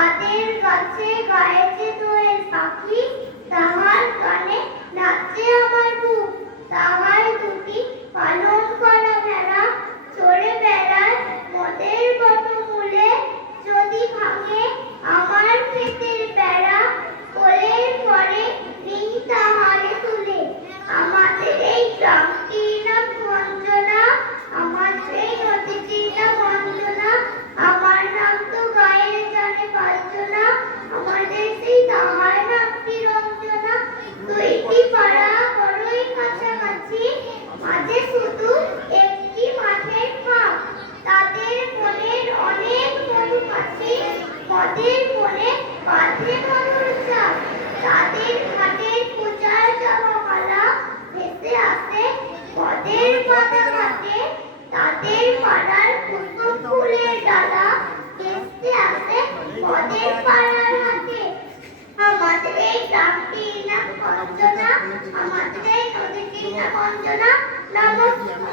তাদের কাছে গায়েছে দোয়েল পাখি, তাহার গানে নাচে আমার বুক। তাহার দুটি পালন করা ভেড়া চড়ে বেড়ায় মদের বনমূলে। যদি ভাঙে আমার ক্ষেতের বেড়া, কোলের পরে নিই তাহারে তুলে। আমাদের এই গ্রামটির নাম গঞ্জনা, আমাদের এই নদীটির নাম অঞ্জনা। আমার নাম তো গায়ের জানে পাঁচজনা, আমাদের সেই তাহার নামটি রঞ্জনা। দুইটি পাড়া বড়ই কাছাকাছি, মাঝে শুধু একটি মাঠের ফাঁক। তাদের মনের অনেক মধুমাছি, মদের মনে বাঁধে মধুর চাপ। তাদের ঘাটের পূজার জপমালা ভেসে আসে মদের পাতা ঘাটে। তাদের পাড়ার কুসুম ফুলের ডালা ভেসে আসে মদের পাড়ার হাটে। আমাদের এই গ্রামটির নাম গঞ্জনা, আমাদের এই নদীটির নাম অঞ্জনা। নমস্কার।